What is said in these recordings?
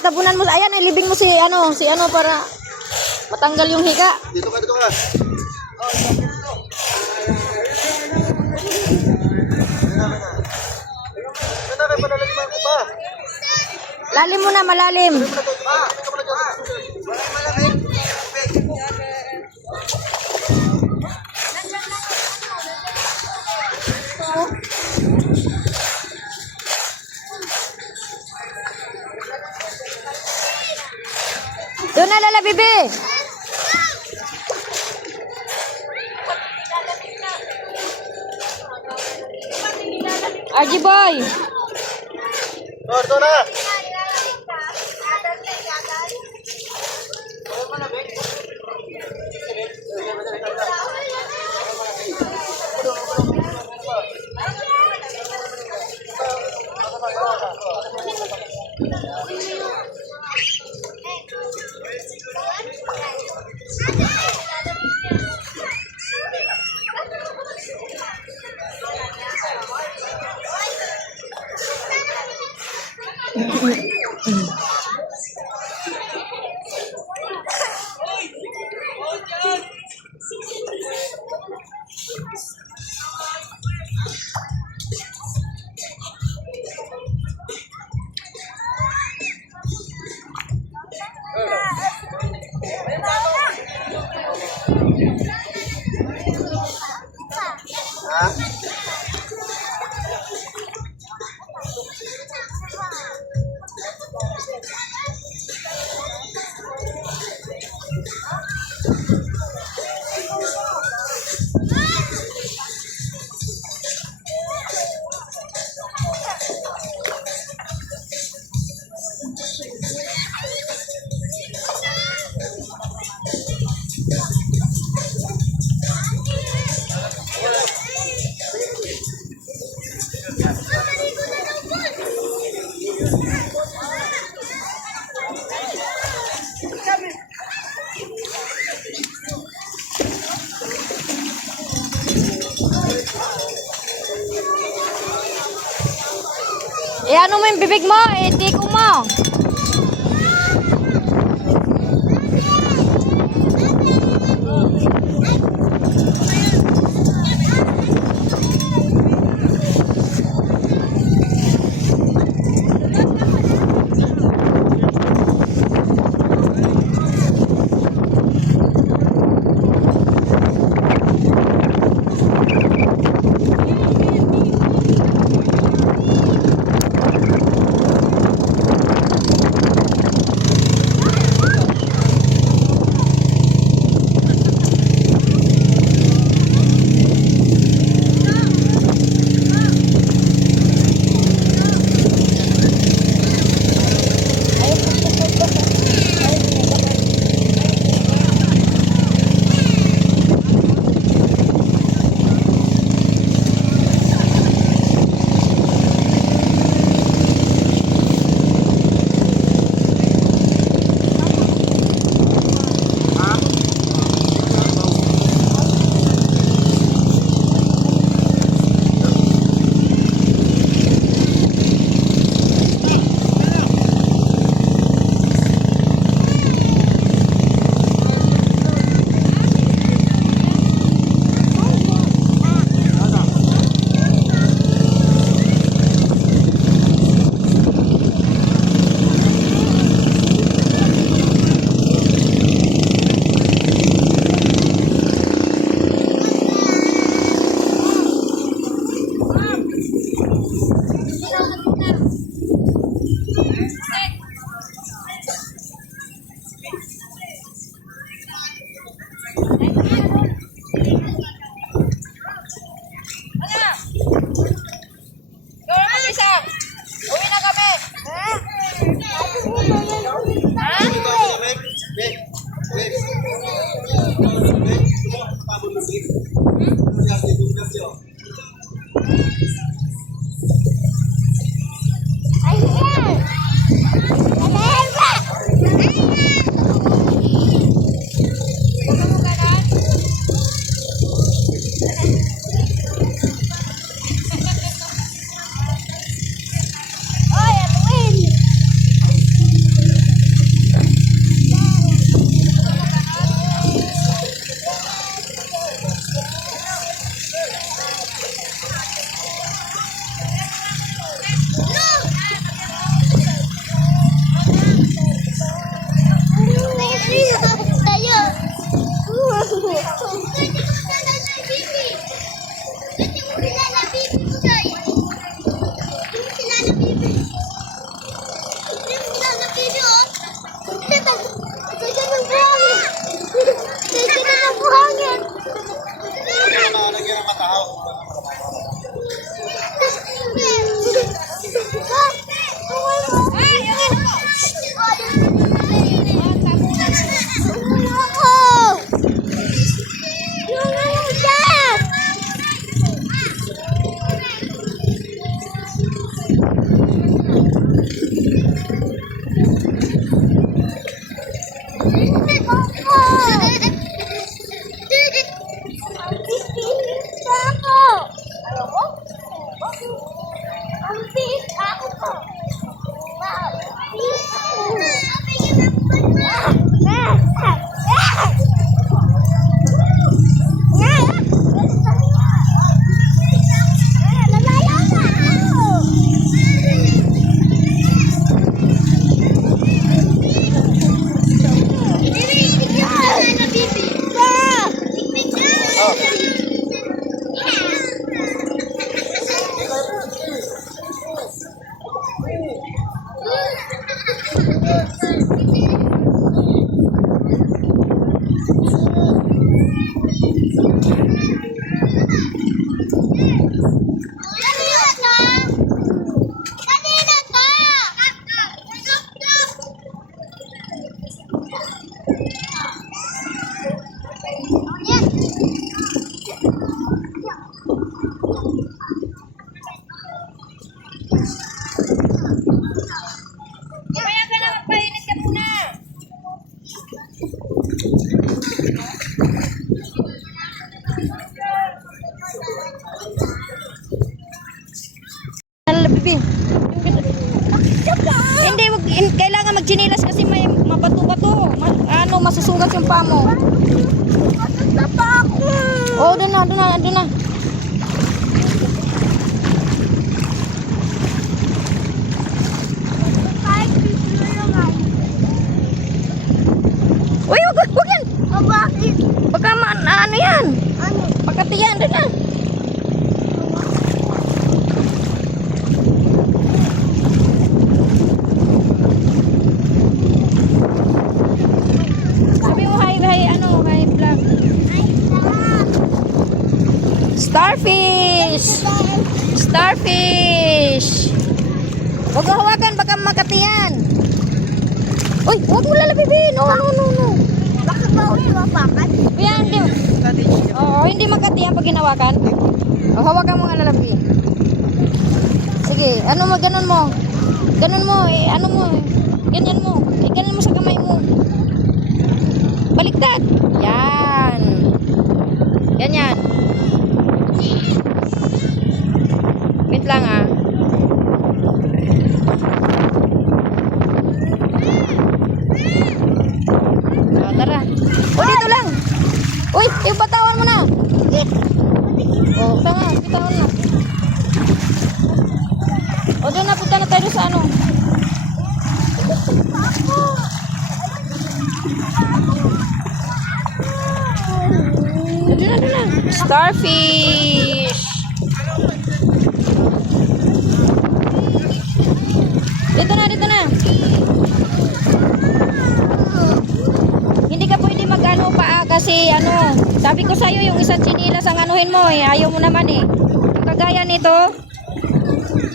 tabunan mo. Ayan, ilibing mo si ano para matanggal yung higa. Dito ka, dito ka. Lalim mo na, malalim. Doon na lala, bibi. RG boy. Ito na. Ano mo yung bibig mo? Tiko mo. Kaya ka na, magpainit ka muna. Ano, bibi? Hindi, kailangan magchinilas kasi may mabato-bato. Masusugat yung paa mo. Oo, doon na. Uy, wag yan. Bakit? Baka ano yan? Ano? Pagkati yan, doon na. Sabi mo, hi, vlog. Starfish! Huwag mo hawakan, baka makati yan. Uy, huwag mo lalabihin. No. Bakit ba ako iwapakan? Yan, hindi. Oo, hindi makati yan pag hinawakan. O, hawakan mo nga lalabi. Sige, ganun mo. Ganun mo, ganyan mo. Ganyan mo sa kamay mo. Baliktad. Yan. Ganyan. Wait lang ah. O, tara. O, dito lang. Uy, ipatawan mo na. O, tama, ipatawan na. O, doon na, punta na tayo sa ano. Doon na. Starfish. Dito na. Hindi ka pwede mag-ano pa kasi sabi ko sa'yo yung isang chinilas ang anuhin mo eh. Ayaw mo naman eh. Kagaya nito,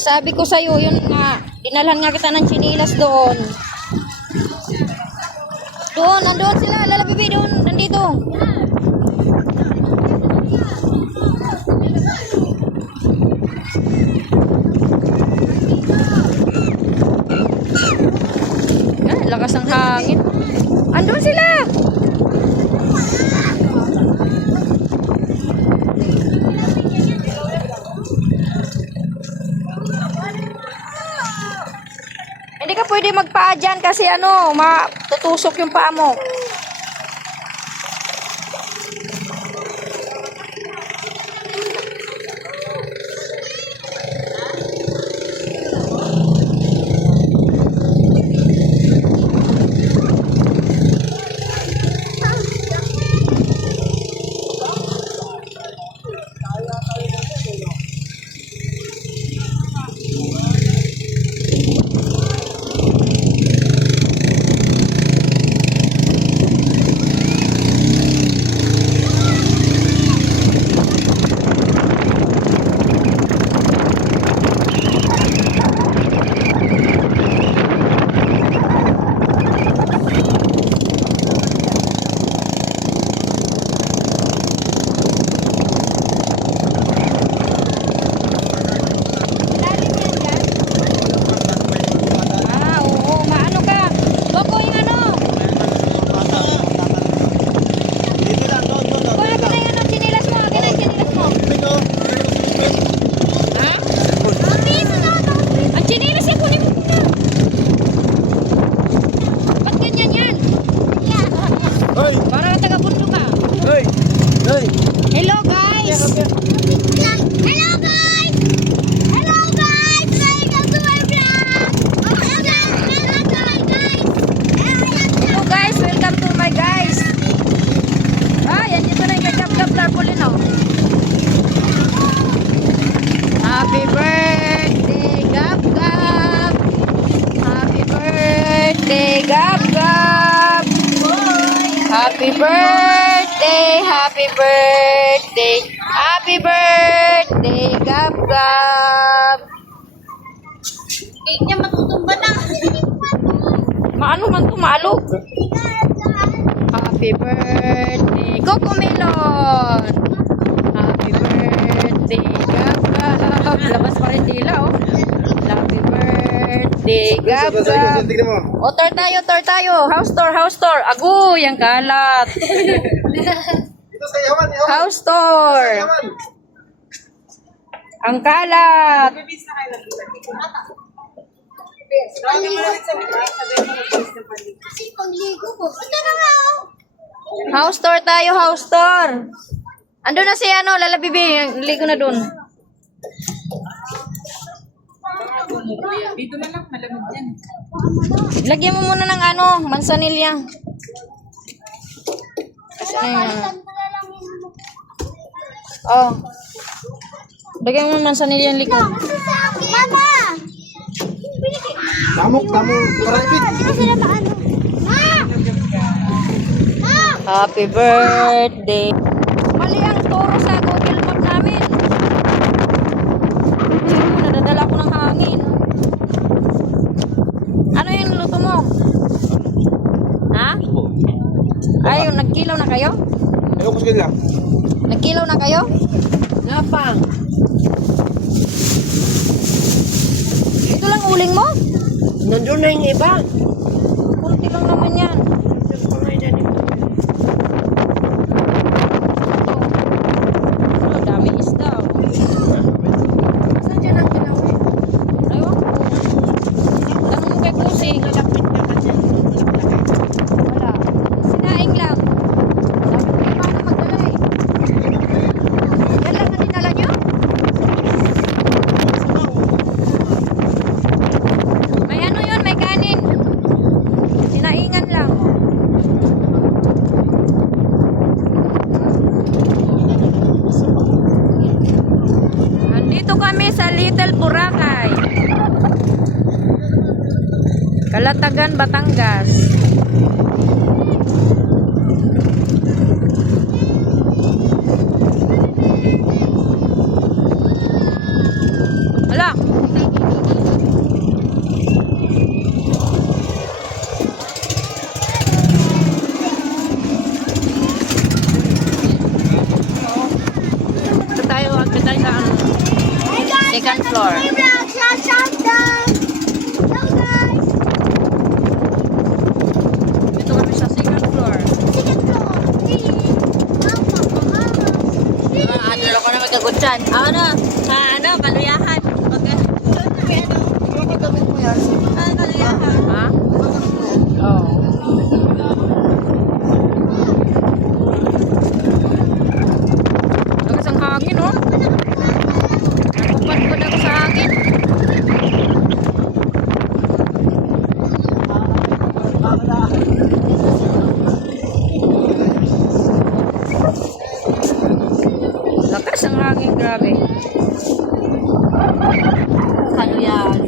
sabi ko sa'yo yun nga, dinalhan nga kita ng chinilas doon. Nandoon sila, lalabibi doon, nandito. Lakas ng hangin. Andun sila. Hindi ka pwede magpaa dyan kasi tutusok yung paa mo. Happy birthday, happy birthday. Happy birthday, Gab Gab. Cake niya matutumba na. Maano man to, maalog. Happy birthday, Cocomelon. Happy birthday, Gab Gab. Labas pa rin dila, oh. Happy birthday, Gab Gab. Tignan mo. O, tour tayo. House tour. Agoy, ang kalat. Dito sa yaman, yaman. House tour. Yaman. Ang kalat. Kasi pagligo ko. Ito na nga oh. House tour tayo, house tour. Ando na si ano, Lala Bibi. Ligo na dun. Dito na lang, malamig yan. Lagyan mo muna ng ano, mansanilya. Kasi na yun. Oh. Lagyan mo ng mansanilya yung likod. Mama! Damok, karapit. Hindi na sila maano. Ma! Ma! Happy birthday. Mali ang toro sa Google Map namin. Nadadala ko ng hangin. Ano yung luto mo? Ha? Ay, yung nagkilaw na kayo? Ayaw ko sa kanila. Nagkilaw na kayo? Napang. Ito lang uling mo? Nandun na yung iba. Kunti lang naman yan. Oh, dami isda. Oh. Saan dyan ang ginawa? Ayaw ko. Tanong mo kay Pusi. Malapit na ka dyan. Wala. Sinaing lang. Sabi ko, paano magdala eh? Yan lang ang dinala nyo? May ano yun, may kanin. Sinaingan lang. Andito kami sa Little Boracay. Kalatagan, Batangas. Hala. Ito tayo sa ano, second floor. Shoutout! Hello guys! Ito kami sa second floor. Sige to! Mama! Ano ko na magkagutsan? Ano? Ano? Kaluyahan. Ano damit mo yan? Kaluyahan. Ha? Oo. Lakas ang hangin, oh. Nakupad-pad ako sa hangin. Lakas ang hangin, grabe. Kaluyahan.